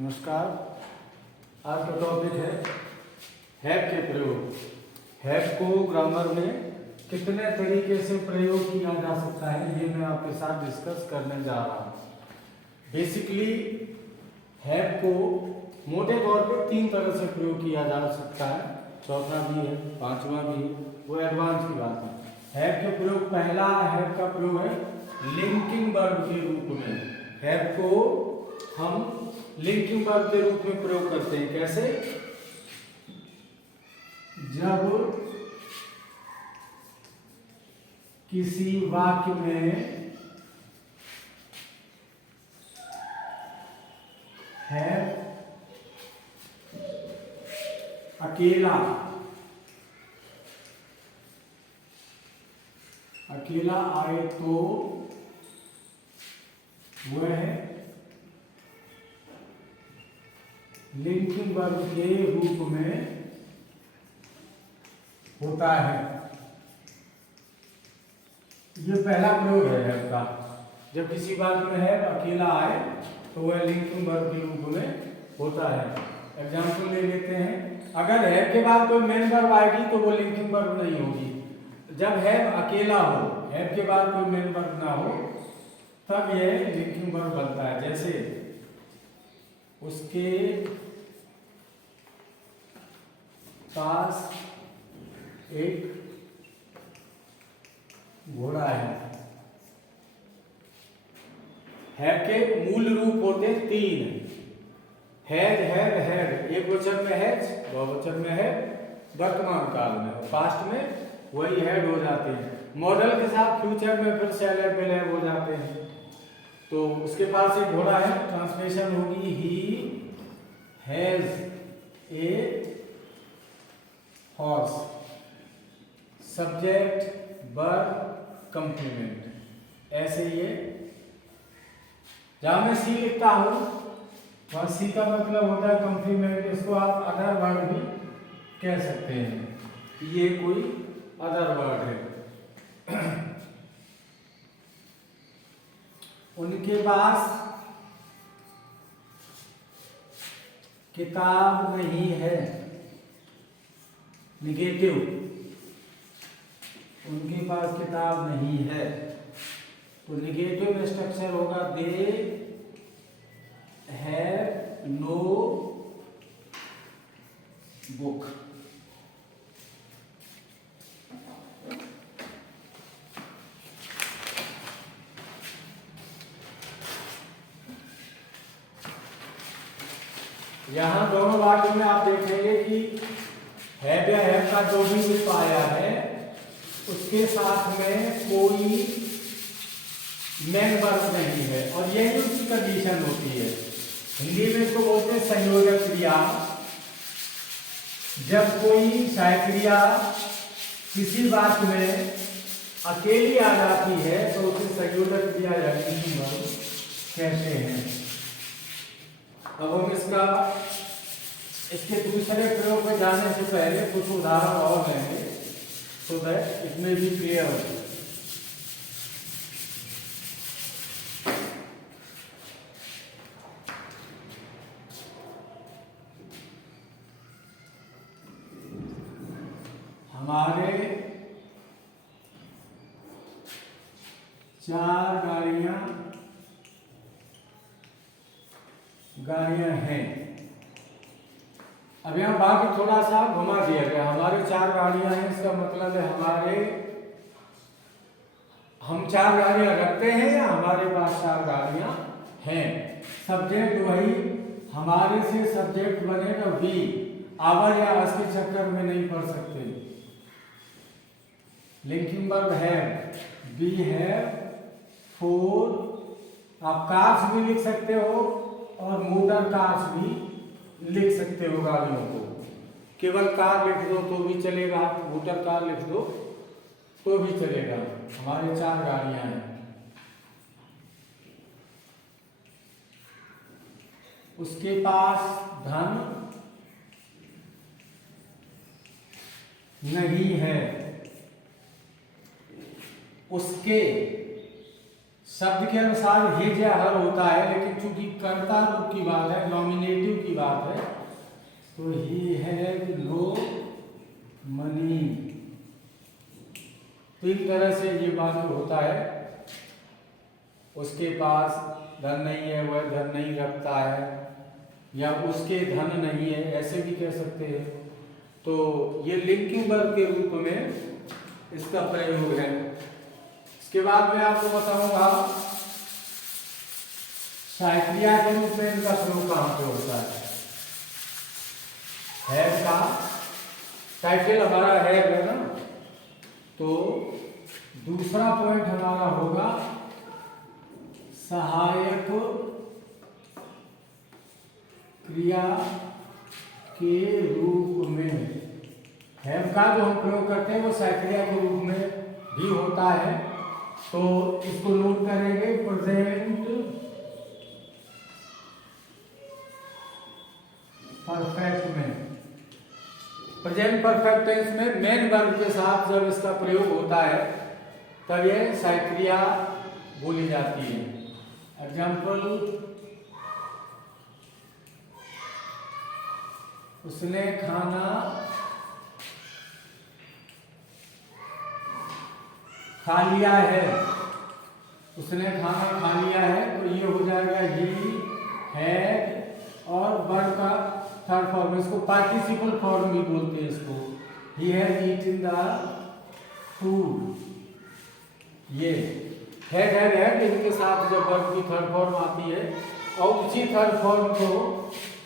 नमस्कार। आज का टॉपिक है हैव के प्रयोग। हैव को ग्रामर में कितने तरीके से प्रयोग किया जा सकता है ये मैं आपके साथ डिस्कस करने जा रहा हूँ। बेसिकली हैव को मोटे तौर पे 3 तरह से प्रयोग किया जा सकता है, चौथा भी है, पांचवा भी है, वो एडवांस की बात है। हैव के प्रयोग, पहला हैव का प्रयोग है लिंकिंग वर्ब के रूप में। हैव को हम लिंकिंग वर्ब के रूप में प्रयोग करते हैं। कैसे? जब किसी वाक्य में हैव अकेला आए तो वह लिंकिंग वर्ब के रूप में होता है। ये पहला प्रयोग है हैव का। जब किसी वाक्य में हैव अकेला आए तो वह लिंकिंग वर्ब के रूप में होता है। एग्जाम्पल ले लेते हैं। अगर हैव के बाद कोई मेन वर्ब आएगी तो वो लिंकिंग वर्ब नहीं होगी। जब हैव अकेला हो, हैव के बाद कोई मेन वर्ब ना हो, तब यह लिंकिंग वर्ब बनता है। जैसे उसके पास एक घोड़ा है। हैव के मूल रूप होते 3। Has, have, had. एक वचन में हैज, बहुवचन में है, वर्तमान काल में, पास्ट में वही हैड हो जाते हैं। मॉडल के साथ फ्यूचर में फिर शैल है, विल है हो जाते हैं। तो उसके पास एक घोड़ा है, ट्रांसलेशन होगी he has a horse. Subject verb complement. ऐसे ये जहां मैं सी लिखता हूं वहां सी का मतलब होता है कंप्लीमेंट। इसको आप अदर वर्ड भी कह सकते हैं, ये कोई अदर वर्ड है। उनके पास किताब नहीं है, निगेटिव। उनके पास किताब नहीं है तो निगेटिव स्ट्रक्चर होगा दे हैव नो बुक। यहां दोनों वाक्यों में आप देखेंगे कि हैव या हैव का जो भी रूप आया है उसके साथ में कोई मेन वर्ब नहीं है, और यही उसकी कंडीशन होती है। हिंदी में इसको बोलते हैं संयोजक क्रिया। जब कोई सहायक क्रिया किसी वाक्य में अकेली आ जाती है तो उसे संयोजक क्रिया या लिंकिंग वर्ब कहते हैं। अब हम इसके दूसरे प्रयोग में जाने से पहले कुछ उदाहरण और लेंगे तो दैट इट में भी क्लियर हो। हमारे 4 गाड़ियां हैं। अब यहाँ बाकी थोड़ा सा घुमा दिया गया। हमारे 4 गाड़ियां हैं, इसका मतलब है हम 4 गाड़ियां रखते हैं या हमारे पास 4 गाड़ियां हैं। सब्जेक्ट वही, हमारे से सब्जेक्ट बनेगा वी। आवर या अस के चक्कर में नहीं पड़ सकते। Linking verb have, we have 4। आप कार्स भी लिख सकते हो और मोटर कार्स भी लिख सकते हो गाड़ियों को। केवल कार लिख दो तो भी चलेगा, मोटर कार लिख दो तो भी चलेगा। हमारे 4 गाड़ियां हैं। उसके पास धन नहीं है। उसके शब्द के अनुसार हेज या हर होता है, लेकिन चूंकि कर्ता रूप की बात है, नॉमिनेटिव की बात है, तो ही हैज नो मनी। तीन तरह से ये वाक्य होता है, उसके पास धन नहीं है, वह धन नहीं रखता है, या उसके धन नहीं है, ऐसे भी कह सकते हैं। तो ये लिंकिंग वर्ब के रूप में इसका प्रयोग है। इसके बाद मैं आपको बताऊंगा सहायक्रिया के रूप में इनका प्रयोग कहाँ पे होता है। हैव का टाइटल हमारा हैव है ना, तो दूसरा पॉइंट हमारा होगा सहायक क्रिया के रूप में। हैव का जो हम प्रयोग करते हैं वो सहायक क्रिया के रूप में भी होता है, तो इसको नोट करेंगे। प्रेजेंट परफेक्ट में, प्रेजेंट परफेक्ट टेंस में मेन वर्ब के साथ जब इसका प्रयोग होता है तब यह सहायक क्रिया बोली जाती है। एग्जाम्पल, उसने खाना खा लिया है, उसने खाना खा लिया है, तो ये हो जाएगा ही हैड, और वर्ब का थर्ड फॉर्म, इसको पार्टिसिपल फॉर्म भी बोलते हैं इसको, he has eaten the food. ये हैड इनके साथ जब वर्ब की थर्ड फॉर्म आती है, और उसी थर्ड फॉर्म को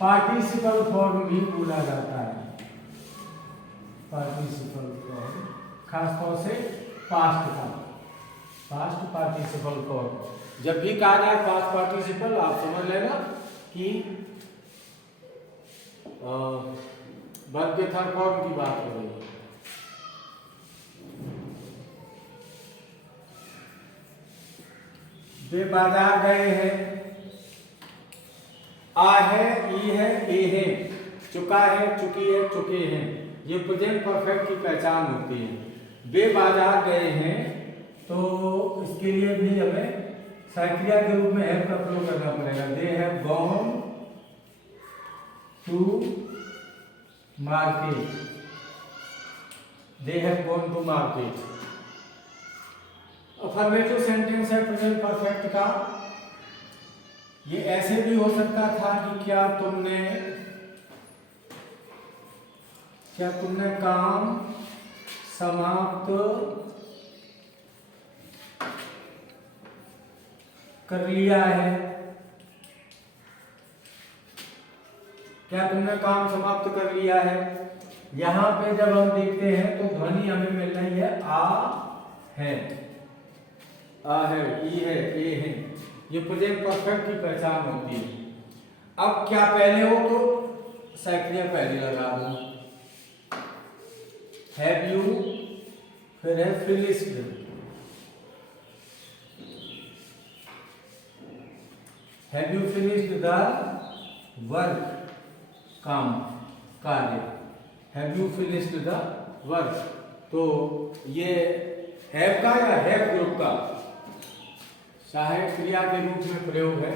पार्टिसिपल फॉर्म भी बोला जाता है। पार्टिसिपल फॉर्म खासतौर से पास्ट का, पास्ट पार्टिसिपल फॉर्म जब भी कहा जाए पास्ट पार्टिसिपल, आप समझ लेना कि वर्ब के थर्ड फॉर्म की बात हो रही है। वे बाजार गए हैं, आ है, ई है, ए है, चुका है, चुकी है, चुके हैं, ये प्रेजेंट परफेक्ट की पहचान होती है। वे बाजार गए हैं, तो इसके लिए भी हमें सहायक क्रिया के रूप में हैव का प्रयोग करना पड़ेगा। They have gone to market, they have gone to market. Affirmative sentence है प्रेजेंट परफेक्ट का। ये ऐसे भी हो सकता था कि क्या तुमने काम समाप्त कर लिया है, क्या तुमने काम समाप्त कर लिया है। यहां पे जब हम देखते हैं तो ध्वनि हमें मिल रही है आ है, आ है, ई है, ए है, ये प्रेजेंट परफेक्ट की पहचान होती है। अब क्या पहले हो तो सहायक क्रिया पहले लगा दो, हैव यू, फिर है finished, have you finished the work, काम, कार्य, have you finished the work. तो ये हैव का या हैव ग्रुप का सहायक क्रिया के रूप में प्रयोग है।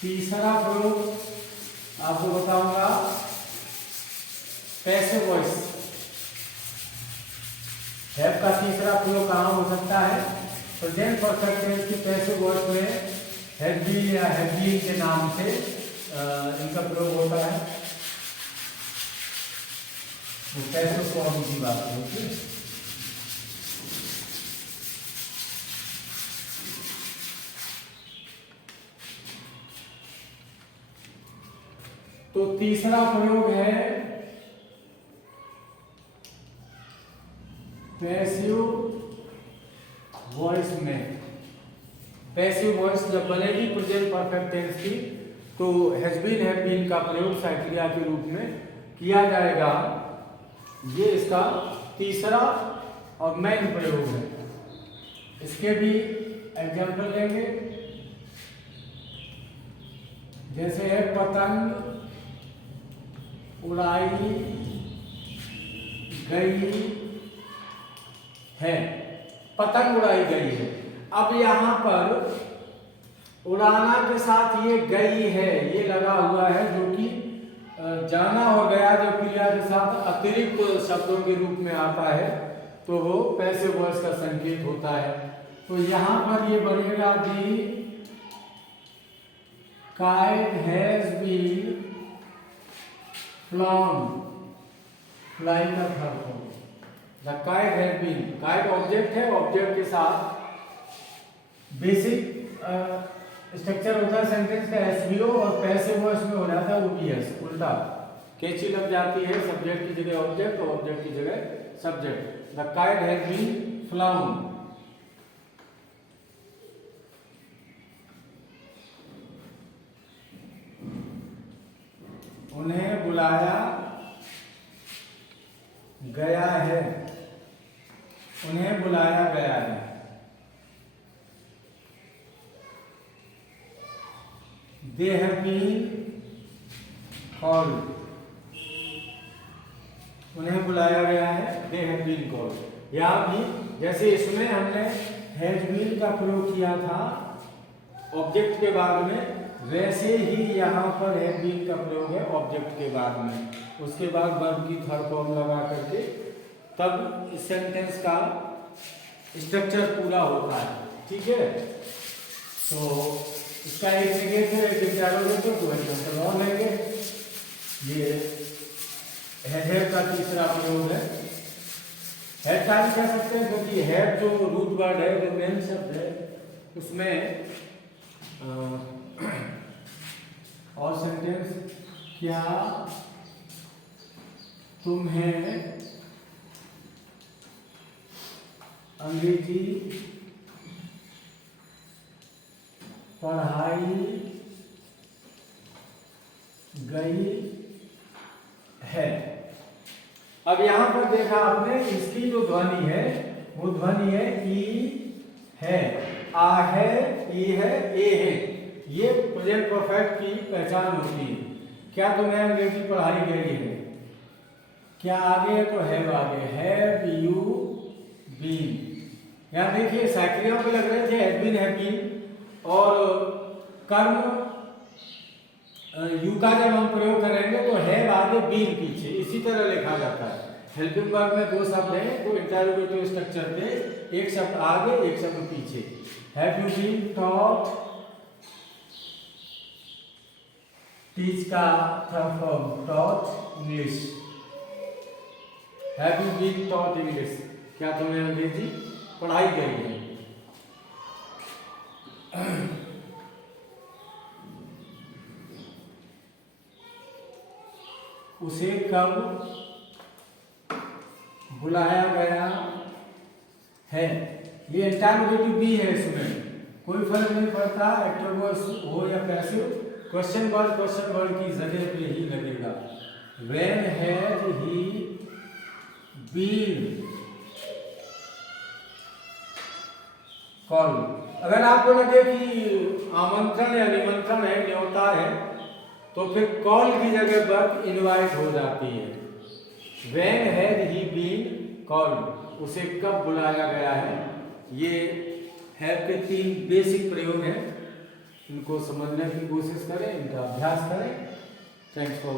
तीसरा प्रयोग आपको बताऊंगा पैसिव वॉइस। हैव का तीसरा प्रयोग कहाँ हो सकता है, प्रेजेंट परफेक्ट टेंस की पैसिव वॉइस में हैव बीन या हैव बीन के नाम से इनका प्रयोग होता है। तो पैसिव फॉर्म की बात होती है। तो तीसरा प्रयोग है पैसिव वॉइस में। पैसिव वॉइस जब बनेगी प्रेजेंट परफेक्ट टेंस की, तो हैज बीन हैव बीन का प्रयोग सहायक क्रिया के रूप में किया जाएगा। ये इसका तीसरा और मेन प्रयोग है। इसके भी एग्जाम्पल लेंगे, जैसे है पतंग उड़ाई गई है, पतंग उड़ाई गई है। अब यहाँ पर उड़ाना के साथ ये गई है ये लगा हुआ है, जो कि जाना और गया जो क्रिया के साथ अतिरिक्त शब्दों के रूप में आता है तो वो पैसिव वॉइस का संकेत होता है। तो यहाँ पर ये बनेगा the kite has been flown, fly का third form. The kite has been, kite object है, ऑब्जेक्ट के साथ बेसिक स्ट्रक्चर होता है सेंटेंस का एसवीओ, और पैसिव वॉइस में हो जाता है ओबीएस, उल्टा कैची लग जाती है, सब्जेक्ट की जगह ऑब्जेक्ट और ऑब्जेक्ट की जगह subject. The kite has been flown, उन्हें बुलाया गया है, उन्हें बुलाया गया है। They have been called, उन्हें बुलाया गया है, they have been called। यहाँ भी जैसे इसमें हमने has been का प्रयोग किया था ऑब्जेक्ट के बाद में, वैसे ही यहाँ पर have been का प्रयोग है ऑब्जेक्ट के बाद में, उसके बाद वर्ब की थर्ड फॉर्म लगा करके तब इस सेंटेंस का स्ट्रक्चर पूरा होता है। ठीक है, तो इसका एक नेगेटिव एक इंटरोगेटिव तो एग्जांपल और लेंगे। ये है का तीसरा प्रयोग है, हैड का भी कह सकते हैं क्योंकि हैड जो रूट वर्ड है, जो मेन शब्द है, उसमें और सेंटेंस क्या तुम्हें अंग्रेजी पढ़ाई गई है। अब यहां पर देखा आपने, इसकी जो ध्वनि है वो ध्वनि है ई है, आ है, ई है, ए है। ये प्रेजेंट परफेक्ट की पहचान होती है। क्या तुम्हें अंग्रेजी पढ़ाई गई है, क्या आगे तो हैव आगे, हैव यू बीन। यहां देखिए साइक्रियों पे लग रहे थे हैव बीन, और कर्म यू का जब हम प्रयोग करेंगे तो हैव आगे बीन पीछे, इसी तरह लिखा जाता है। हेल्पिंग वर्ब में दो शब्द हैं तो इंटरोगेटिव स्ट्रक्चर पे एक शब्द आगे एक शब्द पीछे। Have you been taught, teach का third form taught English, have you been taught English, क्या तुम्हें अंग्रेजी पढ़ाई गई है। उसे कब बुलाया गया है, ये इंटरोगेटिव भी है, इसमें कोई फर्क नहीं पड़ता एक्टिव वॉइस हो या पैसिव, क्वेश्चन वर्ड की जगह पे ही लगेगा। When has he been called? अगर आपको लगे कि आमंत्रण या निमंत्रण है, न्योता है, तो फिर कॉल की जगह पर इनवाइट हो जाती है। When had he been called? उसे कब बुलाया गया है। ये हैव के 3 बेसिक प्रयोग हैं, इनको समझने की कोशिश करें, इनका अभ्यास करें। Thanks for